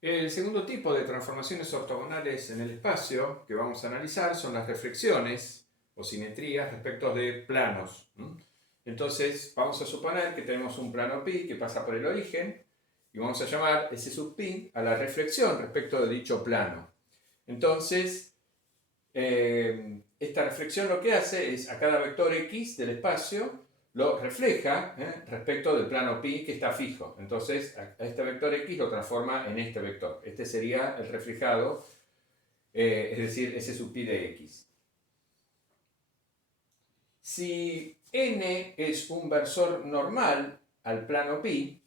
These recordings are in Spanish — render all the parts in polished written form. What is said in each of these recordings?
El segundo tipo de transformaciones ortogonales en el espacio que vamos a analizar son las reflexiones o simetrías respecto de planos. Entonces vamos a suponer que tenemos un plano pi que pasa por el origen y vamos a llamar S sub pi a la reflexión respecto de dicho plano. Entonces, esta reflexión lo que hace es a cada vector x del espacio lo refleja respecto del plano pi que está fijo. Entonces a este vector x lo transforma en este vector. Este sería el reflejado, es decir, S sub pi de x. Si n es un versor normal al plano pi,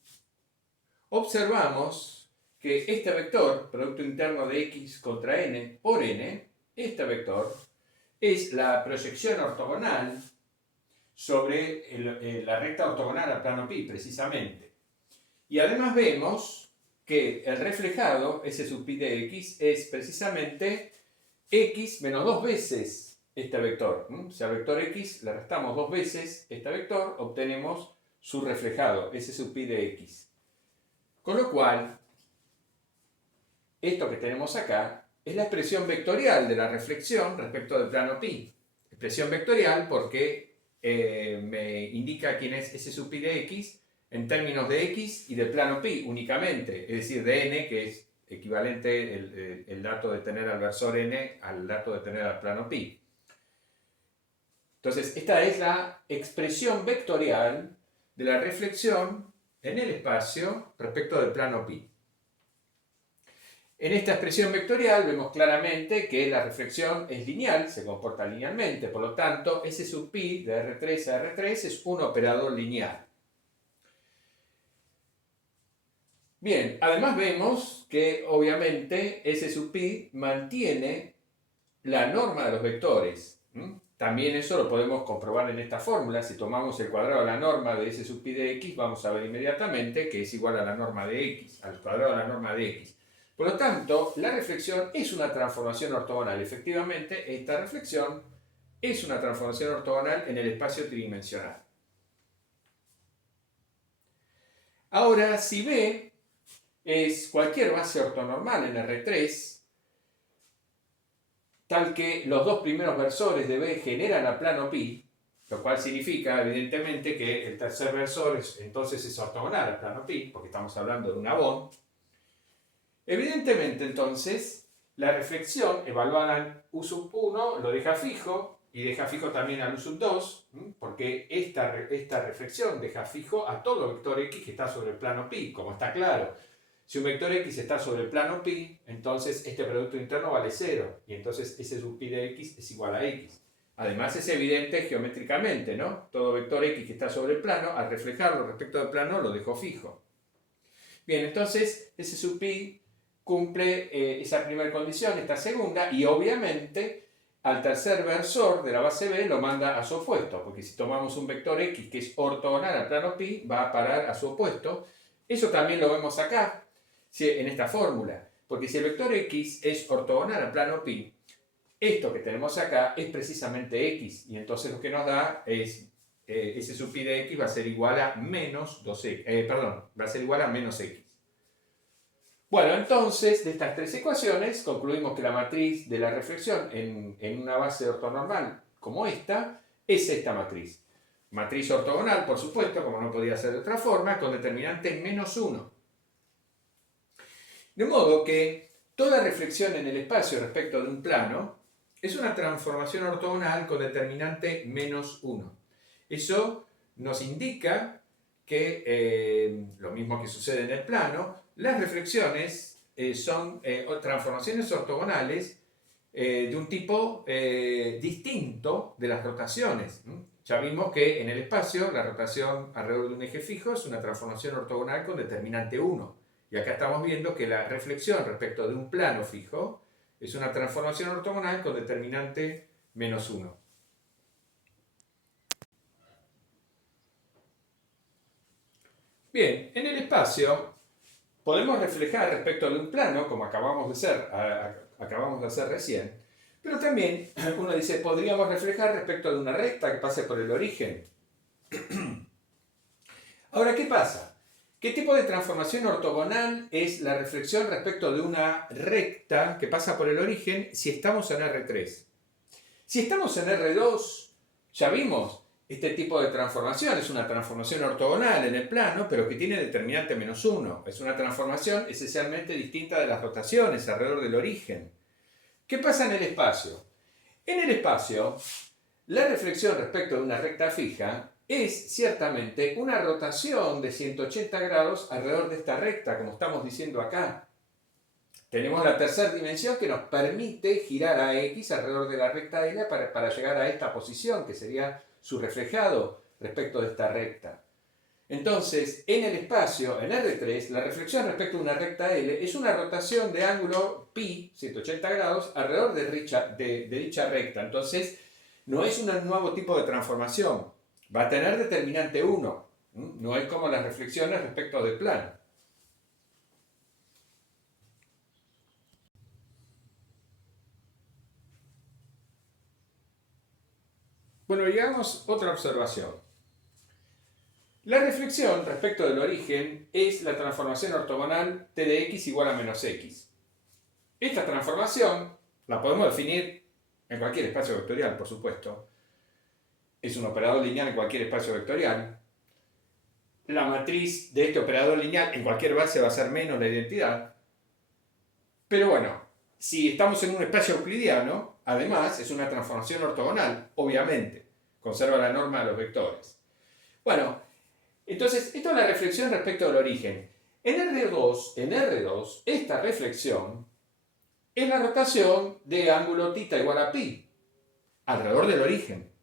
observamos que este vector, producto interno de x contra n por n, este vector es la proyección ortogonal sobre la recta ortogonal al plano pi, precisamente. Y además vemos que el reflejado, S sub pi de x, es precisamente x menos dos veces este vector. O sea, al vector x le restamos dos veces este vector, obtenemos su reflejado, S sub pi de x. Con lo cual, esto que tenemos acá es la expresión vectorial de la reflexión respecto del plano pi. Expresión vectorial porque me indica quién es S sub pi de x en términos de x y del plano pi únicamente, es decir, de n, que es equivalente el dato de tener al versor n al dato de tener al plano pi. Entonces, esta es la expresión vectorial de la reflexión en el espacio respecto del plano pi. En esta expresión vectorial vemos claramente que la reflexión es lineal, se comporta linealmente, por lo tanto, S sub pi de R3 a R3 es un operador lineal. Bien, además vemos que obviamente S sub pi mantiene la norma de los vectores. También eso lo podemos comprobar en esta fórmula. Si tomamos el cuadrado de la norma de S sub pi de x, vamos a ver inmediatamente que es igual a la norma de x, al cuadrado de la norma de x. Por lo tanto, la reflexión es una transformación ortogonal. Efectivamente, esta reflexión es una transformación ortogonal en el espacio tridimensional. Ahora, si B es cualquier base ortonormal en R3, tal que los dos primeros versores de B generan a plano pi, lo cual significa evidentemente que el tercer versor entonces es ortogonal al plano pi, porque estamos hablando de una Bond. Evidentemente entonces la reflexión evaluada en U sub 1 lo deja fijo y deja fijo también al U sub 2, porque esta reflexión deja fijo a todo vector x que está sobre el plano pi, como está claro. Si un vector x está sobre el plano pi, entonces este producto interno vale 0, y entonces S sub pi de x es igual a x. Además es evidente geométricamente, ¿no? Todo vector x que está sobre el plano, al reflejarlo respecto del plano, lo dejo fijo. Bien, entonces S sub pi cumple esa primera condición, esta segunda, y obviamente al tercer versor de la base B lo manda a su opuesto, porque si tomamos un vector x que es ortogonal al plano pi, va a parar a su opuesto. Eso también lo vemos acá, en esta fórmula, porque si el vector x es ortogonal al plano pi, esto que tenemos acá es precisamente x, y entonces lo que nos da es S sub pi de x va a ser igual a menos 2x, va a ser igual a menos x. Bueno, entonces, de estas tres ecuaciones, concluimos que la matriz de la reflexión en una base ortonormal como esta, es esta matriz. Matriz ortogonal, por supuesto, como no podía ser de otra forma, con determinante menos 1. De modo que toda reflexión en el espacio respecto de un plano es una transformación ortogonal con determinante menos 1. Eso nos indica que, lo mismo que sucede en el plano, las reflexiones son transformaciones ortogonales de un tipo distinto de las rotaciones. Ya vimos que en el espacio la rotación alrededor de un eje fijo es una transformación ortogonal con determinante 1. Y acá estamos viendo que la reflexión respecto de un plano fijo es una transformación ortogonal con determinante menos 1. Bien, en el espacio podemos reflejar respecto de un plano, como acabamos de hacer recién, pero también uno dice, podríamos reflejar respecto de una recta que pase por el origen. Ahora, ¿qué pasa? ¿Qué tipo de transformación ortogonal es la reflexión respecto de una recta que pasa por el origen si estamos en R3? Si estamos en R2, ya vimos, este tipo de transformación es una transformación ortogonal en el plano, pero que tiene determinante -1. Es una transformación esencialmente distinta de las rotaciones alrededor del origen. ¿Qué pasa en el espacio? En el espacio, la reflexión respecto de una recta fija es ciertamente una rotación de 180 grados alrededor de esta recta, como estamos diciendo acá. Tenemos la tercera dimensión que nos permite girar a X alrededor de la recta L para llegar a esta posición, que sería su reflejado respecto de esta recta. Entonces, en el espacio, en R3, la reflexión respecto de una recta L es una rotación de ángulo pi, 180 grados, alrededor de dicha recta. Entonces, no es un nuevo tipo de transformación. Va a tener determinante 1. No es como las reflexiones respecto del plano. Bueno, llegamos a otra observación. La reflexión respecto del origen es la transformación ortogonal t de x igual a menos x. Esta transformación la podemos definir en cualquier espacio vectorial, por supuesto. Es un operador lineal en cualquier espacio vectorial. La matriz de este operador lineal en cualquier base va a ser menos la identidad. Pero bueno, si estamos en un espacio euclidiano, además es una transformación ortogonal, obviamente. Conserva la norma de los vectores. Bueno, entonces, esto es la reflexión respecto del origen. En R2, esta reflexión es la rotación de ángulo θ igual a pi, alrededor del origen.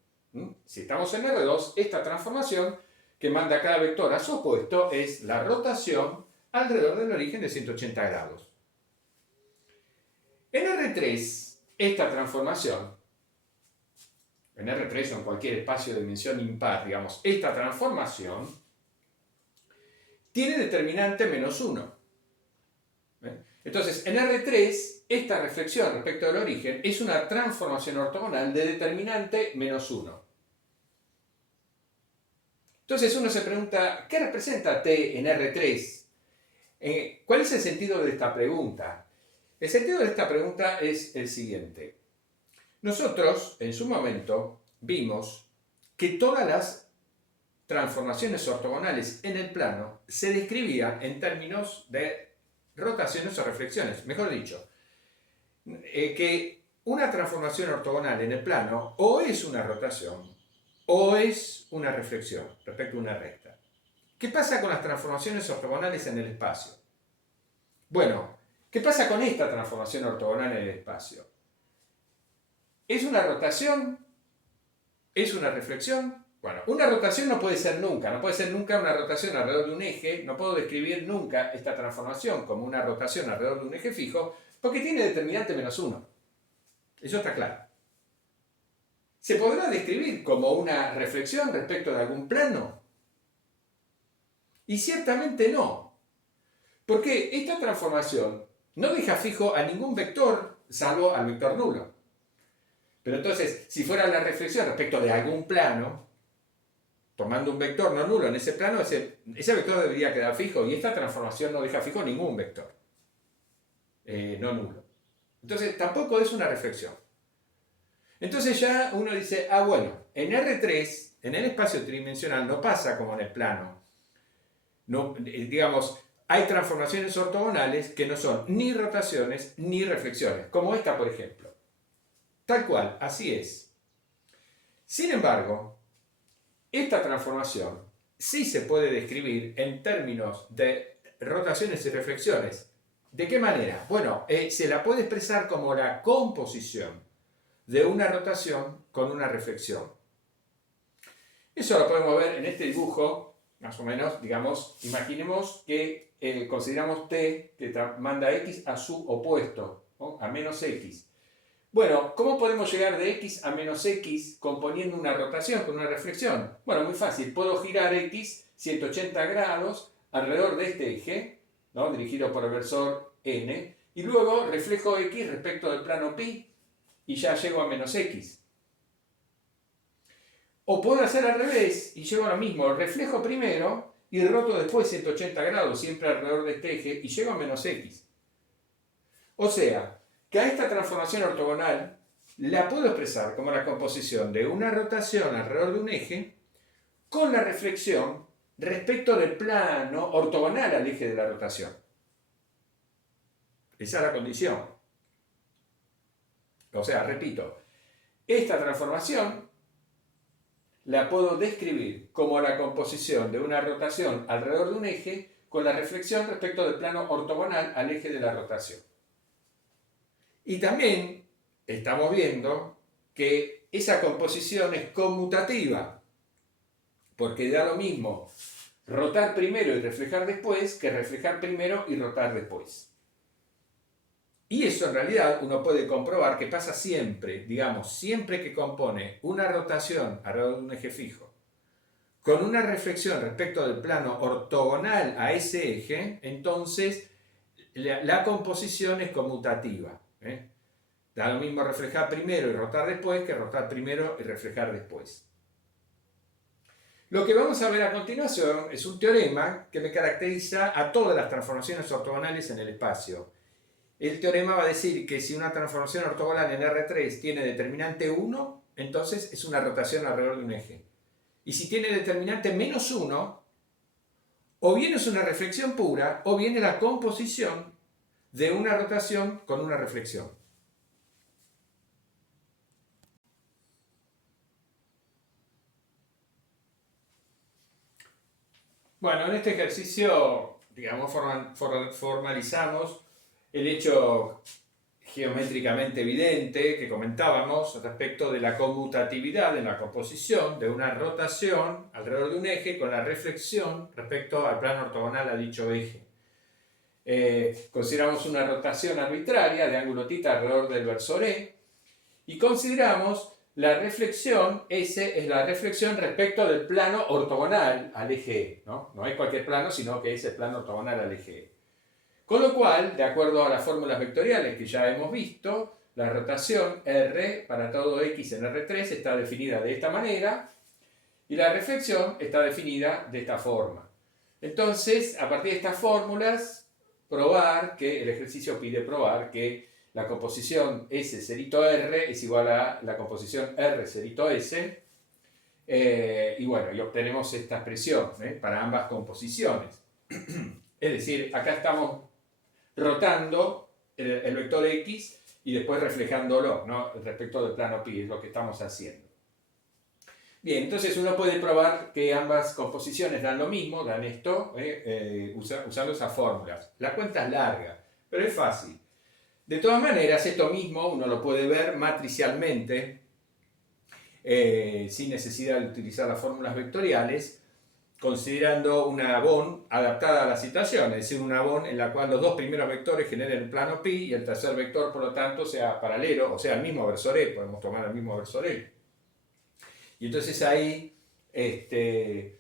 Si estamos en R2, esta transformación que manda cada vector a su opuesto es la rotación alrededor del origen de 180 grados. En R3, esta transformación, en R3 o en cualquier espacio de dimensión impar, digamos, esta transformación tiene determinante -1. Entonces, en R3, esta reflexión respecto del origen es una transformación ortogonal de determinante -1. Entonces uno se pregunta, ¿qué representa t en R3? ¿Cuál es el sentido de esta pregunta? El sentido de esta pregunta es el siguiente. Nosotros, en su momento, vimos que todas las transformaciones ortogonales en el plano se describían en términos de rotaciones o reflexiones. Mejor dicho, que una transformación ortogonal en el plano o es una rotación o es una reflexión respecto a una recta. ¿Qué pasa con las transformaciones ortogonales en el espacio? Bueno, ¿qué pasa con esta transformación ortogonal en el espacio? ¿Es una rotación? ¿Es una reflexión? Bueno, una rotación no puede ser nunca una rotación alrededor de un eje, no puedo describir nunca esta transformación como una rotación alrededor de un eje fijo, porque tiene determinante -1. Eso está claro. ¿Se podrá describir como una reflexión respecto de algún plano? Y ciertamente no, porque esta transformación no deja fijo a ningún vector salvo al vector nulo. Pero entonces, si fuera la reflexión respecto de algún plano, tomando un vector no nulo en ese plano, ese vector debería quedar fijo, y esta transformación no deja fijo ningún vector no nulo. Entonces, tampoco es una reflexión. Entonces ya uno dice, bueno, en R3, en el espacio tridimensional, no pasa como en el plano. No, digamos, hay transformaciones ortogonales que no son ni rotaciones ni reflexiones, como esta, por ejemplo. Tal cual, así es. Sin embargo, esta transformación sí se puede describir en términos de rotaciones y reflexiones. ¿De qué manera? Bueno, se la puede expresar como la composición de una rotación con una reflexión. Eso lo podemos ver en este dibujo, más o menos, digamos, imaginemos que consideramos t que manda x a su opuesto, ¿no? A menos x. Bueno, ¿cómo podemos llegar de x a menos x componiendo una rotación con una reflexión? Bueno, muy fácil. Puedo girar x 180 grados alrededor de este eje, ¿no? Dirigido por el versor n, y luego reflejo x respecto del plano pi, y ya llego a menos x. O puedo hacer al revés, y llego a lo mismo. Reflejo primero, y roto después 180 grados, siempre alrededor de este eje, y llego a menos x. O sea, que a esta transformación ortogonal la puedo expresar como la composición de una rotación alrededor de un eje con la reflexión respecto del plano ortogonal al eje de la rotación. Esa es la condición. O sea, repito, esta transformación la puedo describir como la composición de una rotación alrededor de un eje con la reflexión respecto del plano ortogonal al eje de la rotación. Y también estamos viendo que esa composición es conmutativa, porque da lo mismo rotar primero y reflejar después que reflejar primero y rotar después. Y eso en realidad uno puede comprobar que pasa siempre, digamos, siempre que compone una rotación alrededor de un eje fijo con una reflexión respecto del plano ortogonal a ese eje, entonces la composición es conmutativa. Da lo mismo reflejar primero y rotar después que rotar primero y reflejar después. Lo que vamos a ver a continuación es un teorema que me caracteriza a todas las transformaciones ortogonales en el espacio. El teorema va a decir que si una transformación ortogonal en R3 tiene determinante 1, entonces es una rotación alrededor de un eje. Y si tiene determinante menos 1, o bien es una reflexión pura, o bien es la composición de una rotación con una reflexión. Bueno, en este ejercicio, digamos, formalizamos el hecho geométricamente evidente que comentábamos respecto de la conmutatividad en la composición de una rotación alrededor de un eje con la reflexión respecto al plano ortogonal a dicho eje. Consideramos una rotación arbitraria de ángulo θ alrededor del versor E y consideramos la reflexión, S es la reflexión respecto del plano ortogonal al eje E, ¿no? No es cualquier plano, sino que es el plano ortogonal al eje E. Con lo cual, de acuerdo a las fórmulas vectoriales que ya hemos visto, la rotación R para todo X en R3 está definida de esta manera y la reflexión está definida de esta forma. Entonces, a partir de estas fórmulas, probar que el ejercicio pide probar que la composición S cerito R es igual a la composición R cerito S, y bueno, y obtenemos esta expresión para ambas composiciones. Es decir, acá estamos rotando el vector X y después reflejándolo, ¿no? Respecto del plano pi, es lo que estamos haciendo. Bien, entonces uno puede probar que ambas composiciones dan lo mismo, dan esto, usando esas fórmulas. La cuenta es larga, pero es fácil. De todas maneras, esto mismo uno lo puede ver matricialmente, sin necesidad de utilizar las fórmulas vectoriales, considerando una Bond adaptada a la situación, es decir, una Bond en la cual los dos primeros vectores generen el plano pi y el tercer vector, por lo tanto, sea paralelo, o sea, el mismo versor E, podemos tomar el mismo versor E. Y entonces ahí, en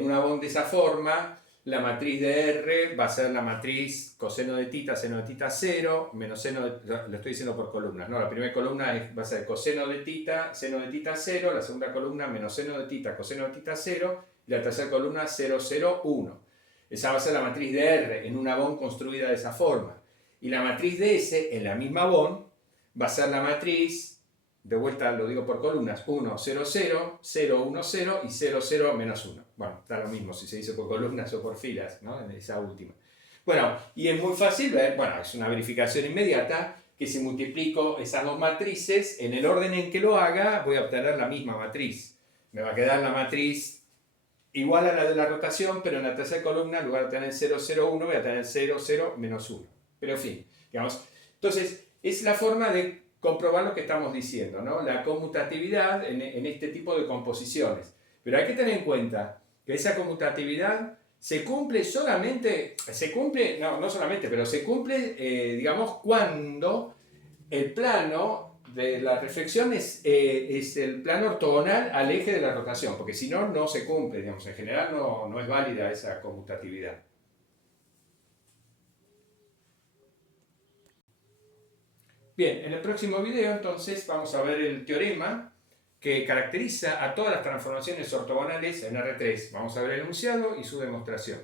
una Bond de esa forma, la matriz de R va a ser la matriz coseno de θ, seno de θ 0, menos seno de... Lo estoy diciendo por columnas, ¿no? La primera columna va a ser coseno de θ, seno de θ 0, la segunda columna menos seno de θ, coseno de θ 0, y la tercera columna 0, 0, 1. Esa va a ser la matriz de R en una Bond construida de esa forma. Y la matriz de S en la misma Bond va a ser la matriz, de vuelta lo digo por columnas, 1, 0, 0, 0, 1, 0 y 0, 0, menos 1. Bueno, da lo mismo si se dice por columnas o por filas, ¿no? En esa última. Bueno, y es muy fácil ver, bueno, es una verificación inmediata, que si multiplico esas dos matrices, en el orden en que lo haga, voy a obtener la misma matriz. Me va a quedar la matriz igual a la de la rotación, pero en la tercera columna, en lugar de tener 0, 0, 1, voy a tener 0, 0, menos 1. Pero en fin, digamos, entonces, es la forma de comprobar lo que estamos diciendo, ¿no? La conmutatividad en este tipo de composiciones. Pero hay que tener en cuenta que esa conmutatividad se cumple solamente, no solamente, pero se cumple, digamos, cuando el plano de la reflexión es el plano ortogonal al eje de la rotación, porque si no, no se cumple, digamos, en general no es válida esa conmutatividad. Bien, en el próximo video entonces vamos a ver el teorema que caracteriza a todas las transformaciones ortogonales en R3. Vamos a ver el enunciado y su demostración.